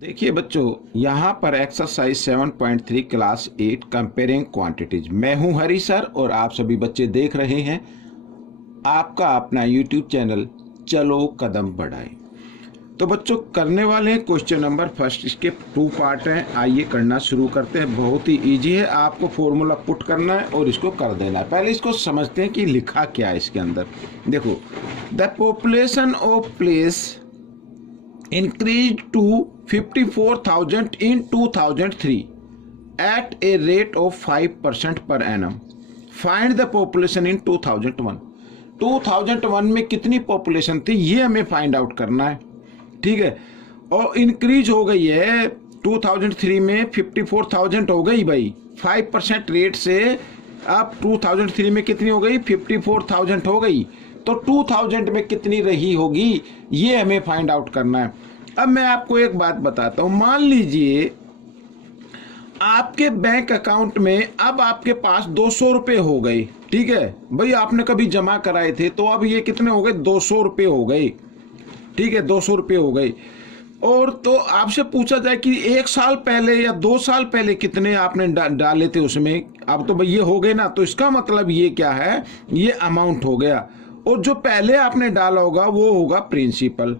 देखिए बच्चों, यहाँ पर एक्सरसाइज 7.3 क्लास 8 कंपेयरिंग क्वांटिटीज। मैं हूँ हरी सर और आप सभी बच्चे देख रहे हैं आपका अपना यूट्यूब चैनल चलो कदम बढ़ाएं। तो बच्चों करने वाले हैं क्वेश्चन नंबर फर्स्ट। इसके 2 पार्ट हैं, आइए करना शुरू करते हैं। बहुत ही इजी है, आपको फॉर्मूला पुट करना है और इसको कर देना है। पहले इसको समझते हैं कि लिखा क्या है इसके अंदर। देखो, the population of place increased to 54,000 in 2003 at a rate of 5% per annum. Find the population in 2001. 2001 में कितनी पॉपुलेशन थी ये हमें फाइंड आउट करना है, ठीक है। और इंक्रीज हो गई है 2003 में 54,000 हो गई भाई, 5% रेट से अब 2003 में कितनी हो गई, 54,000 हो गई। तो 2000 में कितनी रही होगी ये हमें फाइंड आउट करना है। अब मैं आपको एक बात बताता हूं, मान लीजिए आपके बैंक अकाउंट में अब आपके पास 200 रुपये हो गए, ठीक है भाई, आपने कभी जमा कराए थे तो अब ये कितने हो गए, 200 रुपये हो गए, ठीक है, 200 रुपये हो गए। और तो आपसे पूछा जाए कि 1 साल पहले या 2 साल पहले कितने आपने डाले थे उसमें, अब तो भाई ये हो गए ना, तो इसका मतलब ये क्या है, ये अमाउंट हो गया। और जो पहले आपने डाला होगा वो होगा प्रिंसिपल।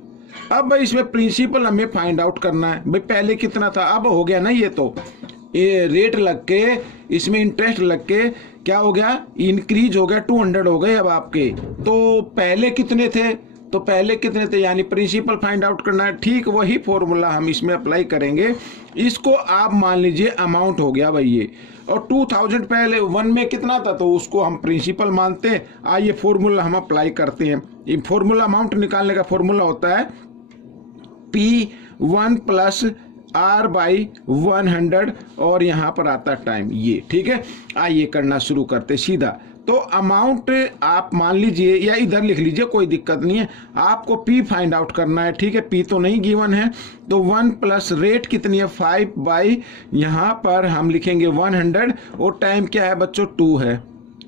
अब भाई इसमें प्रिंसिपल हमें फाइंड आउट करना है, भाई पहले कितना था, अब हो गया ना, ये रेट लग के इसमें इंटरेस्ट लग के क्या हो गया, इंक्रीज हो गया, 200 हो गए अब आपके। तो पहले कितने थे, तो पहले कितने थे, यानी प्रिंसिपल फाइंड आउट करना है। ठीक वही फॉर्मूला हम इसमें अप्लाई करेंगे। इसको आप मान लीजिए अमाउंट हो गया भाई ये, और 2000 पहले 1 में कितना था तो उसको हम प्रिंसिपल मानते हैं। आइए फॉर्मूला हम अप्लाई करते हैं। ये फॉर्मूला अमाउंट निकालने का फॉर्मूला होता है P1 प्लस R बाई 100 और यहाँ पर आता टाइम ये, ठीक है। आइए करना शुरू करते सीधा। तो अमाउंट आप मान लीजिए या इधर लिख लीजिए, कोई दिक्कत नहीं है। आपको P फाइंड आउट करना है, ठीक है, P तो नहीं गिवन है। तो 1 प्लस रेट कितनी है 5 बाई यहाँ पर हम लिखेंगे 100 और टाइम क्या है बच्चों 2 है,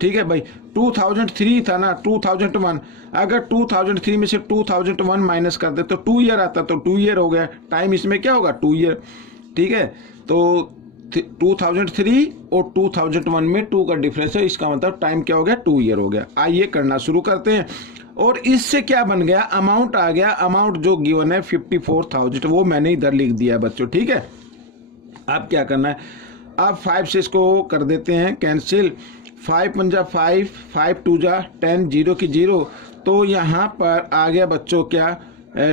ठीक है भाई। 2003 था ना, 2001, अगर 2003 में से 2001 माइनस कर दे तो 2 ईयर आता, तो 2 ईयर हो गया। टाइम इसमें क्या होगा 2 ईयर, ठीक है। तो 2003 और 2001 में 2 का डिफरेंस है, इसका मतलब टाइम क्या हो गया 2 ईयर हो गया। आइए करना शुरू करते हैं। और इससे क्या बन गया, अमाउंट आ गया। अमाउंट जो गिवन है 54,000, वो मैंने इधर लिख दिया बच्चों, ठीक है। अब क्या करना है, अब 5 से इसको कर देते हैं कैंसिल। 5 पंजा 5, 5 2 जा 10, 0 की 0। तो यहाँ पर आ गया बच्चों क्या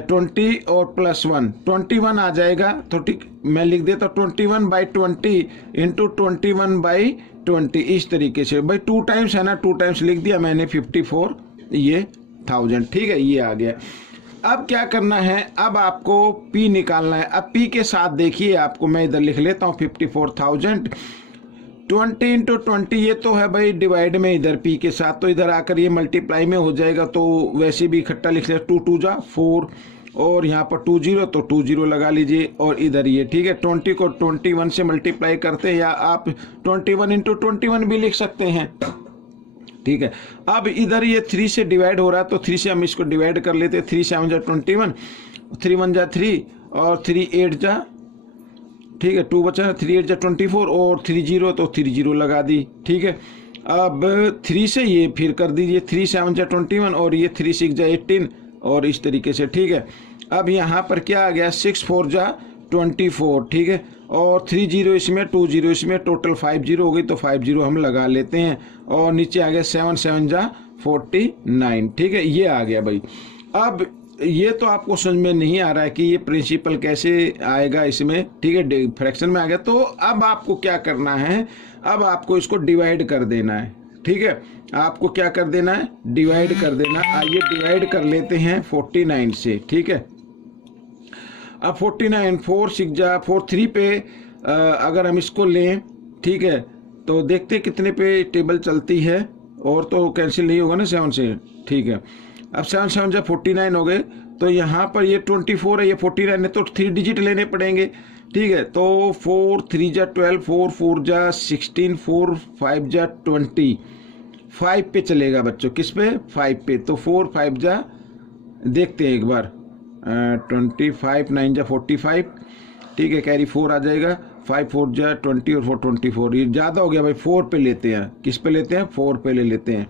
20 और प्लस 1 21 आ जाएगा। तो ठीक मैं लिख देता 21 बाई 20 इंटू 21 बाई 20, इस तरीके से भाई 2 टाइम्स है ना, 2 टाइम्स लिख दिया मैंने 54 ये 1000, ठीक है, ये आ गया। अब क्या करना है, अब आपको P निकालना है। अब P के साथ देखिए, आपको मैं इधर लिख लेता हूँ 54,000 20 इंटू 20, ये तो है भाई डिवाइड में इधर P के साथ, तो इधर आकर ये मल्टीप्लाई में हो जाएगा। तो वैसे भी इकट्ठा लिख ले, 2 2 जा 4 और यहाँ पर 2 0, तो 2 0 लगा लीजिए। और इधर ये, ठीक है, 20 को 21 से मल्टीप्लाई करते हैं, या आप 21 इंटू 21 भी लिख सकते हैं, ठीक है। अब इधर ये 3 से डिवाइड हो रहा है, तो 3 से हम इसको डिवाइड कर लेते हैं। 3 7 जा 21, 3 1 जा 3 और 3 8 जा, ठीक है, 2 बचा, 3 8 जा 24 और 3 0, तो 3 0 लगा दी, ठीक है। अब 3 से ये फिर कर दीजिए, 3 7 जा 21 और ये 3 6 जा 18 और इस तरीके से, ठीक है। अब यहाँ पर क्या आ गया 6 4 जा 24, ठीक है, और 3 0 इसमें 2 0 इसमें, टोटल 5 0 हो गई, तो 5 0 हम लगा लेते हैं। और नीचे आ गया 7 7 जा 49, ठीक है, ये आ गया भाई। अब ये तो आपको समझ में नहीं आ रहा है कि ये प्रिंसिपल कैसे आएगा इसमें, ठीक है, फ्रैक्शन में आ गया। तो अब आपको क्या करना है, अब आपको इसको डिवाइड कर देना है, ठीक है। आपको क्या कर देना है, डिवाइड कर देना। आइए डिवाइड कर लेते हैं 49 से, ठीक है। अब 49 4 6 जा 4 3 पे अगर हम इसको लें, ठीक है, तो देखते कितने पे टेबल चलती है, और तो कैंसिल नहीं होगा ना 7 से, ठीक है। अब 7 7 जा 49 हो गए, तो यहाँ पर ये 24 है, ये 49 है, तो 3 डिजिट लेने पड़ेंगे, ठीक है। तो 4 3 जा 12, 4 4 जा 16, 4 5 जा 20, 5 पे चलेगा बच्चों, किस पे 5 पे। तो 4 5 जा देखते हैं एक बार 25 9 जा 45, ठीक है, कैरी 4 आ जाएगा, 5 4 जा 20 और 4 24। ये ज़्यादा हो गया भाई, 4 पे लेते हैं, किस पे लेते हैं, 4 पे ले लेते हैं,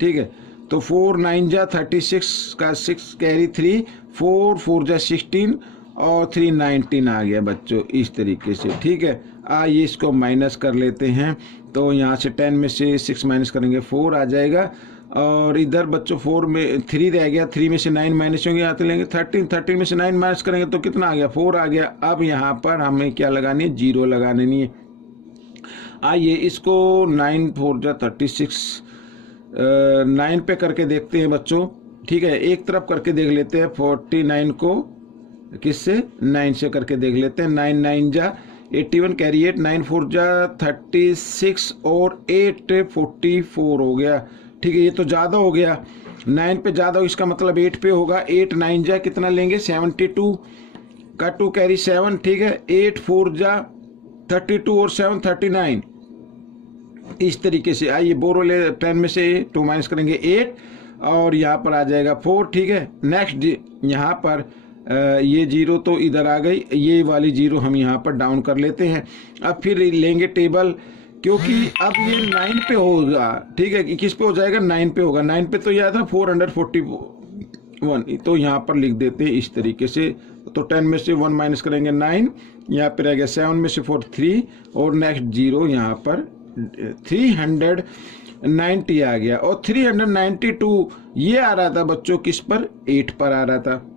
ठीक है। तो 4 9 जा 36 का 6 कैरी 3, 4 4 जा 16 और 3 19 आ गया बच्चों, इस तरीके से, ठीक है। आइए इसको माइनस कर लेते हैं। तो यहाँ से 10 में से 6 माइनस करेंगे 4 आ जाएगा, और इधर बच्चों 4 में 3 रह गया, 3 में से 9 माइनस होंगे, यहाँ से लेंगे 13 में से 9 माइनस करेंगे तो कितना आ गया, 4 आ गया। अब यहाँ पर हमें क्या लगानी है, 0 लगानी है। आइए इसको 9 4 जा 36 9 पे करके देखते हैं बच्चों, ठीक है। एक तरफ करके देख लेते हैं 49 को, किससे, 9 से करके देख लेते हैं। 9 9 जा 81 कैरी 8, 9 4 जा 36 और 8 44 हो गया, ठीक है। ये तो ज़्यादा हो गया, 9 पे ज़्यादा हो, इसका मतलब 8 पे होगा। 8 9 जा कितना लेंगे, 72 का 2 कैरी 7, ठीक है। 8 4 जा 32 और 7 39, इस तरीके से। आइए बोरो ले, 10 में से 2 माइनस करेंगे 8 और यहाँ पर आ जाएगा 4, ठीक है। नेक्स्ट यहाँ पर ये 0 तो इधर आ गई, ये वाली 0 हम यहाँ पर डाउन कर लेते हैं। अब फिर लेंगे टेबल, क्योंकि अब ये 9 पे होगा, ठीक है। किस पे हो जाएगा, 9 पे होगा। 9 पे तो यह था 441, तो यहाँ पर लिख देते हैं इस तरीके से। तो 10 में से 1 माइनस करेंगे 9, यहाँ पे रह गया 7 में से 4 3 और नेक्स्ट 0 यहाँ पर 390 आ गया। और 392 ये आ रहा था बच्चों किस पर, 8 पर आ रहा था,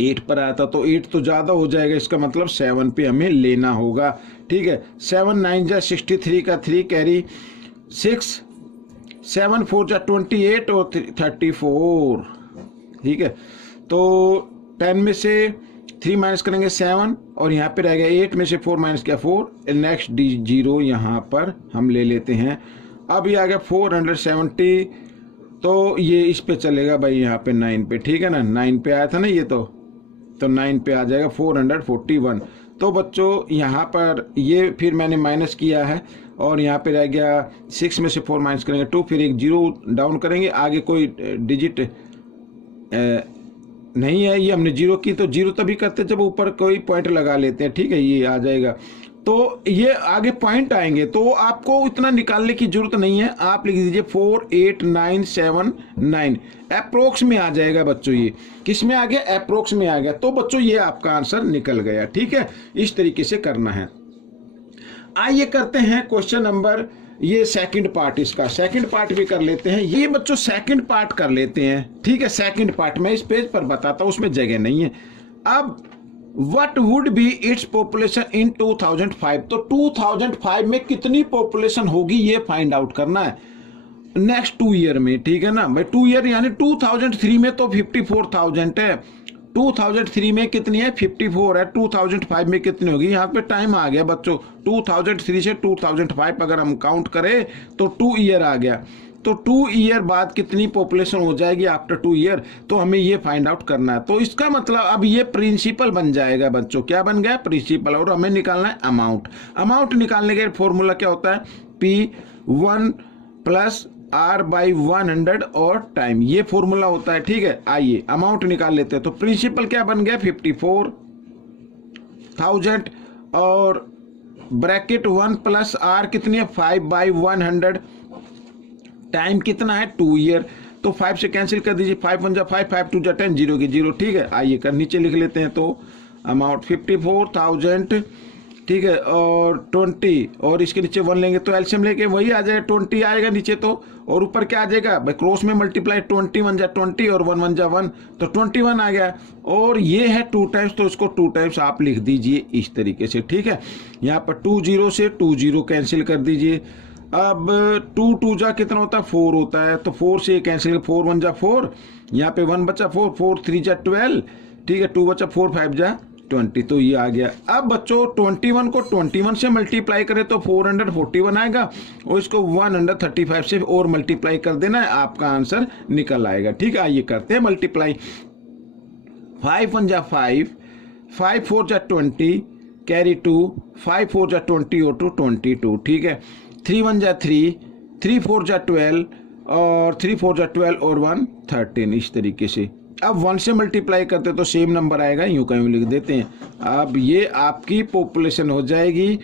8 पर आया था। तो 8 तो ज़्यादा हो जाएगा, इसका मतलब 7 पे हमें लेना होगा, ठीक है। 7 9 जा 63 का 3 कैरी 6, 7 4 जा 28 और 34, ठीक है। तो 10 में से 3 माइनस करेंगे 7 और यहाँ पे रह गया 8 में से 4 माइनस किया 4, नेक्स्ट 0 यहाँ पर हम ले लेते हैं। अब ये आ गया 470, तो ये इस पे चलेगा भाई, यहाँ पे 9 पे, ठीक है ना। 9 पे आया था ना ये, तो 9 पे आ जाएगा 441। तो बच्चों यहाँ पर ये फिर मैंने माइनस किया है और यहाँ पे रह गया 6 में से 4 माइनस करेंगे 2, फिर एक 0 डाउन करेंगे, आगे कोई डिजिट नहीं है, ये हमने 0 की, तो 0 तभी करते जब ऊपर कोई पॉइंट लगा लेते हैं, ठीक है। ये आ जाएगा, तो ये आगे पॉइंट आएंगे, तो आपको इतना निकालने की जरूरत नहीं है। आप लिख दीजिए 48979, अप्रोक्स में आ जाएगा बच्चों। ये किस में आ गया, अप्रोक्स में आ गया। तो बच्चों ये आपका आंसर निकल गया, ठीक है। इस तरीके से करना है। आइए करते हैं क्वेश्चन नंबर, ये सेकंड पार्ट, इसका सेकंड पार्ट भी कर लेते हैं। ये बच्चों सेकंड पार्ट कर लेते हैं, ठीक है। सेकंड पार्ट मैं इस पेज पर बताता हूं, उसमें जगह नहीं है। अब What would be its population in 2005? तो 2005 में कितनी पॉपुलेशन होगी ये फाइंड आउट करना है नेक्स्ट 2 ईयर में, ठीक है ना भाई। 2 ईयर यानी 2003 में तो 54,000 है, 2003 में कितनी है, 54 है। 2005 में कितनी होगी, यहाँ पे टाइम आ गया बच्चों। 2003 से 2005 अगर हम काउंट करें तो 2 ईयर आ गया। तो 2 ईयर बाद कितनी पॉपुलेशन हो जाएगी आफ्टर 2 ईयर, तो हमें ये फाइंड आउट करना है। तो इसका मतलब अब ये प्रिंसिपल बन जाएगा बच्चों, क्या बन गया, प्रिंसिपल। और हमें निकालना है अमाउंट। अमाउंट निकालने का फॉर्मूला क्या होता है, P1 प्लस R/100 और टाइम, ये फॉर्मूला होता है, ठीक है। आइए अमाउंट निकाल लेते हैं। तो प्रिंसिपल क्या बन गया, 54,000 और ब्रैकेट 1 प्लस R कितनी है, 5/100, टाइम कितना है, 2 ईयर। तो 5 से कैंसिल कर दीजिए, 5 1 जा 5, 5 2 जा 10, 0 की 0, ठीक है। आइए कर नीचे लिख लेते हैं। तो अमाउंट 54,000, ठीक है, और 20 और इसके नीचे 1 लेंगे तो एलसीएम लेके वही आ जाएगा, 20 आएगा नीचे। तो और ऊपर क्या आ जाएगा भाई, क्रॉस में मल्टीप्लाई, 20 1 जा 20 और 1 1 जा 1, तो 21 आ गया। और ये है 2 टाइम्स, तो इसको 2 टाइम्स आप लिख दीजिए इस तरीके से, ठीक है। यहाँ पर 2 0 से 2 0 कैंसिल कर दीजिए। अब 2 2 जा कितना होता है, 4 होता है। तो 4 से कैंसिल, 4 1 जा 4, यहाँ पे 1 बचा 4, 4 3 जा 12, ठीक है। 2 बचा 4 5 जा 20, तो ये आ गया। अब बच्चों 21 को 21 से मल्टीप्लाई करें तो 441 आएगा, और इसको 135 से और मल्टीप्लाई कर देना है, आपका आंसर निकल आएगा, ठीक है। आइए करते हैं मल्टीप्लाई। 5 1 जा 5, 5 4 जा 20 कैरी 2, 5 4 जा 20 और 2 22, ठीक है। 3 1 जा 3, 3 4 जा 12 और 3 4 जा 12 और 1 13, इस तरीके से। अब 1 से मल्टीप्लाई करते तो सेम नंबर आएगा, यूं कहीं लिख देते हैं। अब ये आपकी पॉपुलेशन हो जाएगी,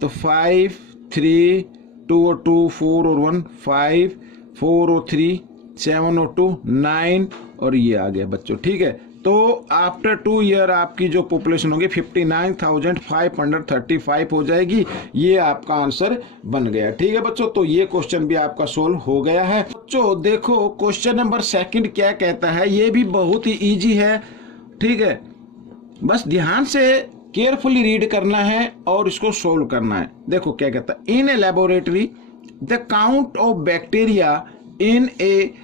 तो 5 3 2 और 2 4 और 1 5 4 और 3 7 और 2 9 और ये आ गया बच्चों, ठीक है। तो आफ्टर 2 ईयर आपकी जो पॉपुलेशन होगी 59,535 हो जाएगी। ये आपका आंसर बन गया, ठीक है बच्चों। तो ये क्वेश्चन भी आपका सोल्व हो गया है बच्चों। देखो क्वेश्चन नंबर 2 क्या कहता है, ये भी बहुत ही इजी है, ठीक है। बस ध्यान से केयरफुली रीड करना है और इसको सोल्व करना है। देखो क्या कहता है, in a laboratory the count of bacteria in a,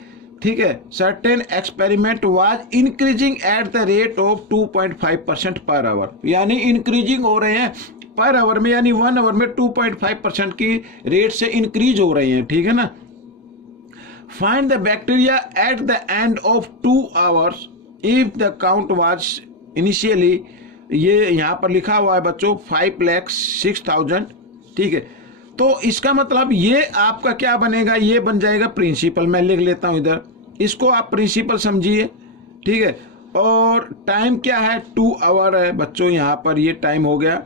ठीक है, certain experiment was increasing at the rate of 2.5% per our, यानी इंक्रीजिंग हो रहे हैं पर आवर में, यानी 1 आवर में 2.5% की रेट से इंक्रीज हो रहे हैं, ठीक है ना। Find the bacteria at the end of 2 hours if the count was initially, ये यहाँ पर लिखा हुआ है बच्चों 5,06,000, ठीक है। तो इसका मतलब ये आपका क्या बनेगा, ये बन जाएगा प्रिंसिपल। मैं लिख लेता हूं इधर, इसको आप प्रिंसिपल समझिए, ठीक है। और टाइम क्या है, 2 आवर है बच्चों, यहाँ पर ये टाइम हो गया।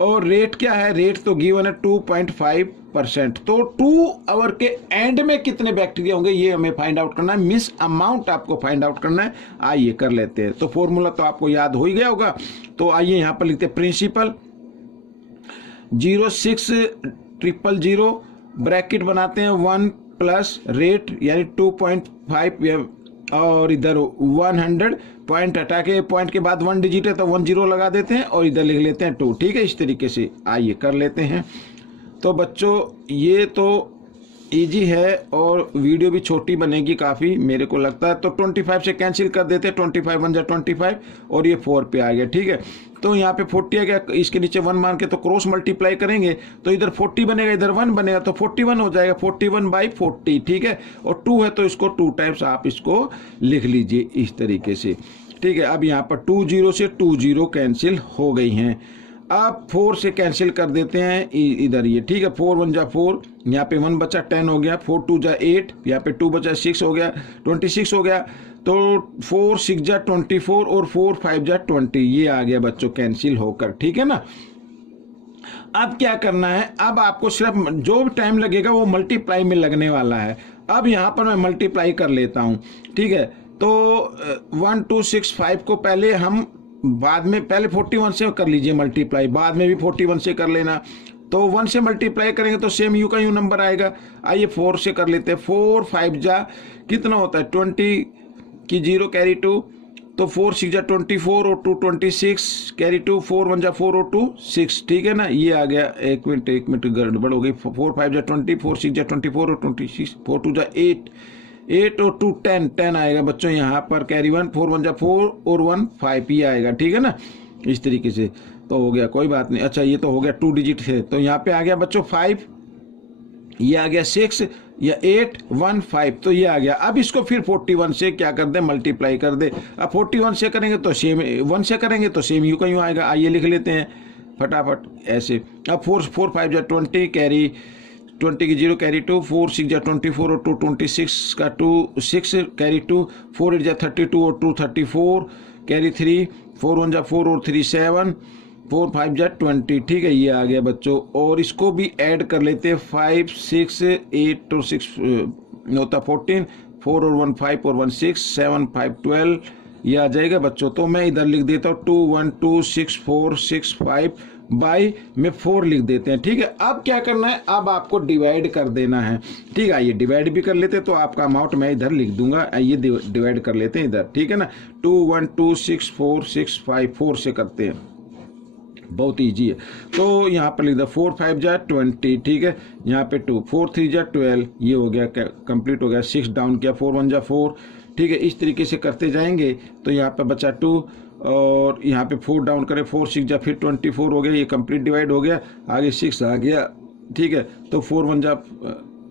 और रेट क्या है, रेट तो गिवन है 2.5%। तो 2 आवर के एंड में कितने बैक्टीरिया होंगे ये हमें फाइंड आउट करना है, मिस अमाउंट आपको फाइंड आउट करना है। आइए कर लेते हैं। तो फॉर्मूला तो आपको याद हो ही गया होगा, तो आइए यहाँ पर लिखते हैं प्रिंसिपल 06,000 ब्रैकेट बनाते हैं 1 प्लस रेट यानी 2.5 और इधर 100, पॉइंट हटा के पॉइंट के बाद 1 डिजिट है तो 10 लगा देते हैं और इधर लिख लेते हैं 2, ठीक है। इस तरीके से आइए कर लेते हैं। तो बच्चों ये तो इजी है और वीडियो भी छोटी बनेगी काफ़ी मेरे को लगता है। तो 25 से कैंसिल कर देते हैं, 25 1 जा 25 और ये 4 पे आ गया, ठीक है। तो यहाँ पे 40 आ गया, इसके नीचे 1 मान के तो क्रॉस मल्टीप्लाई करेंगे तो इधर 40 बनेगा, इधर 1 बनेगा, तो 41 हो जाएगा, 41/40, ठीक है। और 2 है तो इसको 2 टाइम्स आप इसको लिख लीजिए इस तरीके से, ठीक है। अब यहाँ पर 2 0 से 2 0 कैंसिल हो गई हैं। अब 4 से कैंसिल कर देते हैं इधर ये, ठीक है। 4 1 जा 4, यहाँ पे 1 बचा 10 हो गया, 4 2 जा 8, यहाँ पे 2 बचा 6 हो गया, 26 हो गया। तो 4 6 जा 24 और 4 5 जा 20, ये आ गया बच्चों कैंसिल होकर, ठीक है ना। अब क्या करना है, अब आपको सिर्फ जो भी टाइम लगेगा वो मल्टीप्लाई में लगने वाला है। अब यहाँ पर मैं मल्टीप्लाई कर लेता हूँ, ठीक है। तो 1 2 6 5 को पहले हम बाद में, पहले 41 से कर लीजिए मल्टीप्लाई, बाद में भी 41 से कर लेना। तो 1 से मल्टीप्लाई करेंगे तो सेम यू का यू नंबर आएगा। आइए 4 से कर लेते हैं, 4 5 जा कितना होता है 20 की 0 कैरी 2, तो 4 6 जा 24 और 2 26 कैरी 2, 4 1 जा 4 और 2 6, ठीक है ना। ये आ गया, एक मिनट गड़बड़ हो गई, 4 5 जा 20, 4 6 जा 24 और 26, 4 2 जा 8 और 2 10 आएगा बच्चों। यहाँ पर कैरी 1, 4 1 जा 4 और 1 5 ही आएगा, ठीक है ना। इस तरीके से तो हो गया, कोई बात नहीं। अच्छा ये तो हो गया 2 डिजिट से, तो यहाँ पे आ गया बच्चों 5, ये आ गया 6 या 8 1 5, तो ये आ गया। अब इसको फिर 41 से क्या कर दे, मल्टीप्लाई कर दे। अब 41 से करेंगे तो सेम, 1 से करेंगे तो सेम यू का यूँ आएगा। आइए लिख लेते हैं फटाफट ऐसे। अब 4 5 जा 20 कैरी 20 की 0 कैरी 2, 4 6 जा 24 और 2 26 का 2 6 कैरी 2, 4 8 जा 32 और 2 34 कैरी 3, 4 1 जा 4 और 3 7, 4 5 जा 20, ठीक है। ये आ गया बच्चों। और इसको भी ऐड कर लेते हैं, 5 6 8 और 6 होता 14, 4 और 1 5 और 1 6, 7 5 12, ये आ जाएगा बच्चों। तो मैं इधर लिख देता हूँ 2 1 2 6 4 6 5 बाई में 4 लिख देते हैं, ठीक है। अब क्या करना है, अब आपको डिवाइड कर देना है, ठीक है। आइए डिवाइड भी कर लेते हैं, तो आपका अमाउंट मैं इधर लिख दूंगा। आइए डिवाइड कर लेते हैं इधर, ठीक है ना। 2 1 2 6 4 6 5, 4 से करते हैं, बहुत ईजी है। तो यहाँ पर लिख दो 4 5 जा 20, ठीक है। यहाँ पे 2 4 3 जा 12, ये हो गया कंप्लीट हो गया। 6 डाउन किया, 4 1 जा 4, ठीक है। इस तरीके से करते जाएंगे तो यहाँ पे बचा 2 और यहाँ पे 4 डाउन करें, 4 6 जा फिर 24 हो गया, ये कंप्लीट डिवाइड हो गया। आगे 6 आ गया, ठीक है। तो 4 1 जा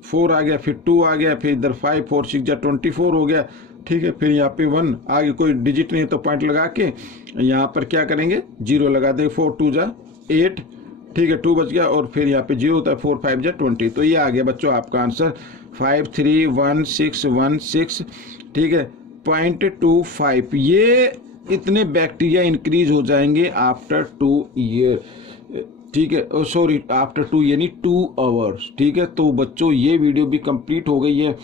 4 आ गया, फिर 2 आ गया, फिर इधर 5 4 6 जा 24 हो गया, ठीक है। फिर यहाँ पे 1 आगे कोई डिजिट नहीं है तो पॉइंट लगा के यहाँ पर क्या करेंगे 0 लगा देंगे। 4 2 जा 8, ठीक है, 2 बच गया और फिर यहाँ पे 0 होता है, 4 5 जा 20। तो ये आ गया बच्चों आपका आंसर 5 3 1 6 1 6, ठीक है। 0.25, ये इतने बैक्टीरिया इंक्रीज हो जाएंगे आफ्टर 2 ईयर, ठीक है, सॉरी आफ्टर 2 यानी 2 आवर्स। ठीक है, तो बच्चों ये वीडियो भी कंप्लीट हो गई है।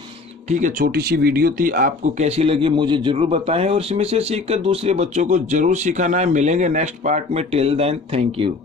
ठीक है, छोटी सी वीडियो थी, आपको कैसी लगी मुझे जरूर बताएं और इसमें से सीखकर दूसरे बच्चों को जरूर सिखाना है। मिलेंगे नेक्स्ट पार्ट में, टिल देन थैंक यू।